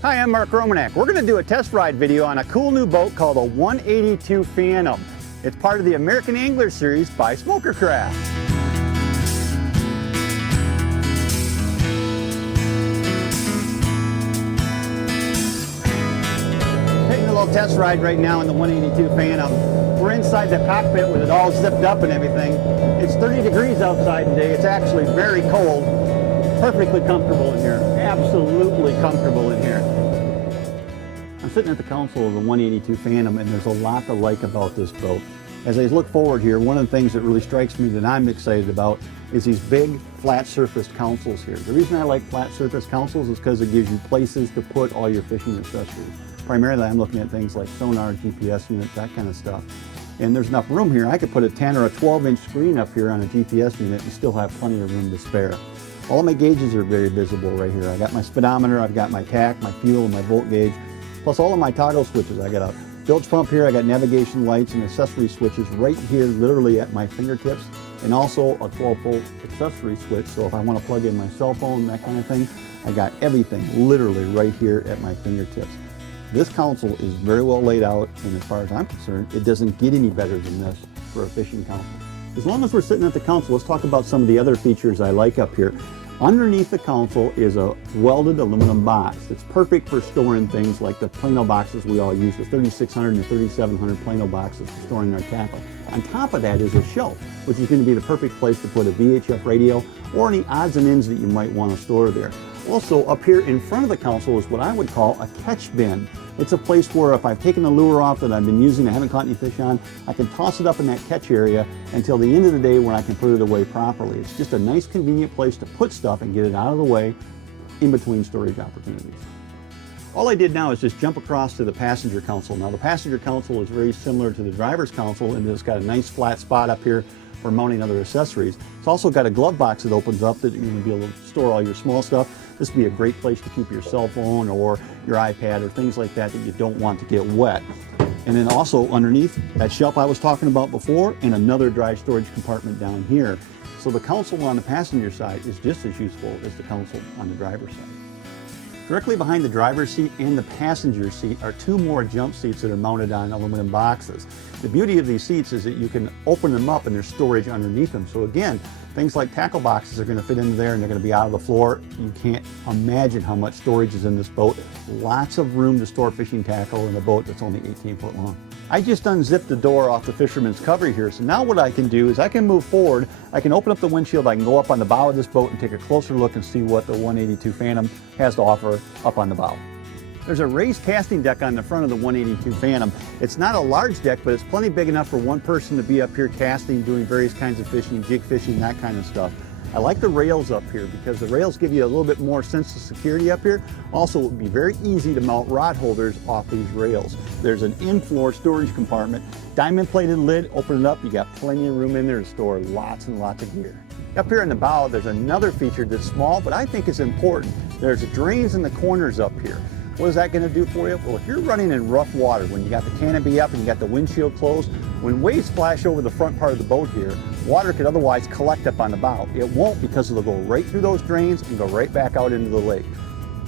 Hi, I'm Mark Romanek. We're going to do a test ride video on a cool new boat called a 182 Phantom. It's part of the American Angler series by Smokercraft. Taking a little test ride right now in the 182 Phantom. We're inside the cockpit with it all zipped up and everything. It's 30 degrees outside today. It's actually very cold. Perfectly comfortable in here. Absolutely comfortable in here. I'm sitting at the console of the 182 Phantom, and there's a lot to like about this boat. As I look forward here, one of the things that really strikes me that I'm excited about is these big flat surfaced consoles here. The reason I like flat surfaced consoles is because it gives you places to put all your fishing accessories. Primarily I'm looking at things like sonar, GPS units, that kind of stuff. And there's enough room here. I could put a 10 or a 12-inch screen up here on a GPS unit and still have plenty of room to spare. All of my gauges are very visible right here. I got my speedometer, I've got my TAC, my fuel, and my volt gauge, plus all of my toggle switches. I got a bilge pump here, I got navigation lights and accessory switches right here, literally at my fingertips, and also a 12-volt accessory switch. So if I want to plug in my cell phone, that kind of thing, I got everything literally right here at my fingertips. This console is very well laid out, and as far as I'm concerned, it doesn't get any better than this for a fishing console. As long as we're sitting at the console, let's talk about some of the other features I like up here. Underneath the console is a welded aluminum box. It's perfect for storing things like the Plano boxes we all use, the 3600 and the 3700 Plano boxes for storing our tackle. On top of that is a shelf, which is going to be the perfect place to put a VHF radio or any odds and ends that you might want to store there. Also, up here in front of the console is what I would call a catch bin. It's a place where if I've taken a lure off that I've been using, I haven't caught any fish on, I can toss it up in that catch area until the end of the day when I can put it away properly. It's just a nice convenient place to put stuff and get it out of the way in between storage opportunities. All I did now is just jump across to the passenger console. Now the passenger console is very similar to the driver's console in that it's got a nice flat spot up here for mounting other accessories. It's also got a glove box that opens up that you're going to be able to store all your small stuff. This would be a great place to keep your cell phone or your iPad or things like that that you don't want to get wet. And then also underneath that shelf I was talking about before, and another dry storage compartment down here. So the console on the passenger side is just as useful as the console on the driver's side. Directly behind the driver's seat and the passenger seat are two more jump seats that are mounted on aluminum boxes. The beauty of these seats is that you can open them up and there's storage underneath them. So again, things like tackle boxes are going to fit into there and they're going to be out of the floor. You can't imagine how much storage is in this boat. Lots of room to store fishing tackle in a boat that's only 18 foot long. I just unzipped the door off the fisherman's cover here, so now what I can do is I can move forward, I can open up the windshield, I can go up on the bow of this boat and take a closer look and see what the 182 Phantom has to offer up on the bow. There's a raised casting deck on the front of the 182 Phantom. It's not a large deck, but it's plenty big enough for one person to be up here casting, doing various kinds of fishing, jig fishing, that kind of stuff. I like the rails up here because the rails give you a little bit more sense of security up here. Also, it would be very easy to mount rod holders off these rails. There's an in-floor storage compartment, diamond plated lid, open it up, you got plenty of room in there to store lots and lots of gear. Up here in the bow, there's another feature that's small, but I think is important. There's drains in the corners up here. What is that going to do for you? Well, if you're running in rough water, when you got the canopy up and you got the windshield closed, when waves splash over the front part of the boat here, water could otherwise collect up on the bow. It won't because it'll go right through those drains and go right back out into the lake.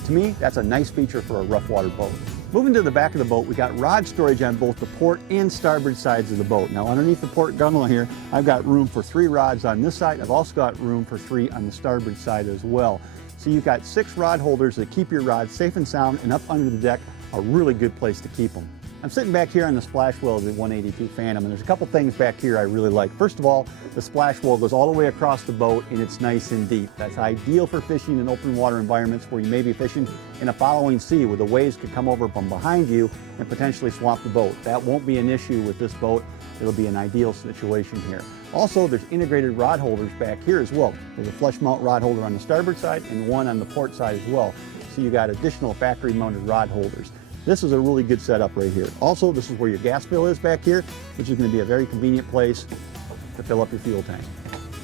To me, that's a nice feature for a rough water boat. Moving to the back of the boat, we got rod storage on both the port and starboard sides of the boat. Now underneath the port gunnel here, I've got room for 3 rods on this side. I've also got room for 3 on the starboard side as well. So you've got 6 rod holders that keep your rods safe and sound, and up under the deck, a really good place to keep them. I'm sitting back here on the splash well of the 182 Phantom, and there's a couple things back here I really like. First of all, the splash well goes all the way across the boat and it's nice and deep. That's ideal for fishing in open water environments where you may be fishing in a following sea where the waves could come over from behind you and potentially swamp the boat. That won't be an issue with this boat. It'll be an ideal situation here. Also, there's integrated rod holders back here as well. There's a flush mount rod holder on the starboard side and one on the port side as well. So you got additional factory mounted rod holders. This is a really good setup right here. Also, this is where your gas fill is back here, which is going to be a very convenient place to fill up your fuel tank.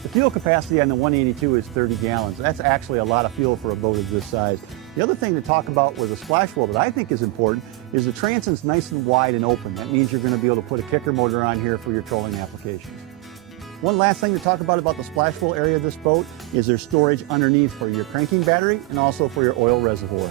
The fuel capacity on the 182 is 30 gallons. That's actually a lot of fuel for a boat of this size. The other thing to talk about with a splash well that I think is important is the transon's nice and wide and open. That means you're going to be able to put a kicker motor on here for your trolling applications. One last thing to talk about the splash well area of this boat is there's storage underneath for your cranking battery and also for your oil reservoir.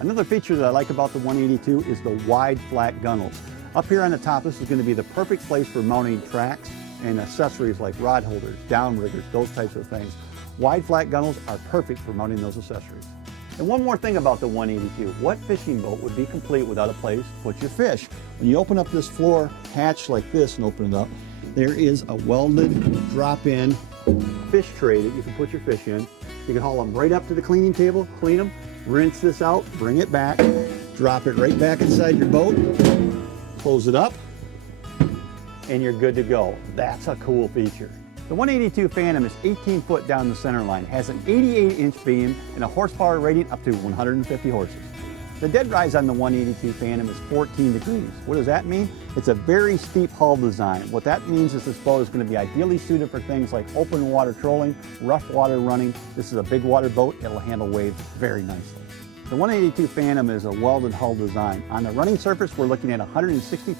Another feature that I like about the 182 is the wide flat gunnels. Up here on the top, this is going to be the perfect place for mounting tracks and accessories like rod holders, downriggers, those types of things. Wide flat gunnels are perfect for mounting those accessories. And one more thing about the 182, what fishing boat would be complete without a place to put your fish? When you open up this floor hatch like this and open it up, there is a welded drop-in fish tray that you can put your fish in. You can haul them right up to the cleaning table, clean them, rinse this out, bring it back, drop it right back inside your boat, close it up, and you're good to go. That's a cool feature. The 182 Phantom is 18 foot down the center line, has an 88-inch beam, and a horsepower rating up to 150 horses. The dead rise on the 182 Phantom is 14 degrees. What does that mean? It's a very steep hull design. What that means is this boat is going to be ideally suited for things like open water trolling, rough water running. This is a big water boat. It'll handle waves very nicely. The 182 Phantom is a welded hull design. On the running surface, we're looking at 160,000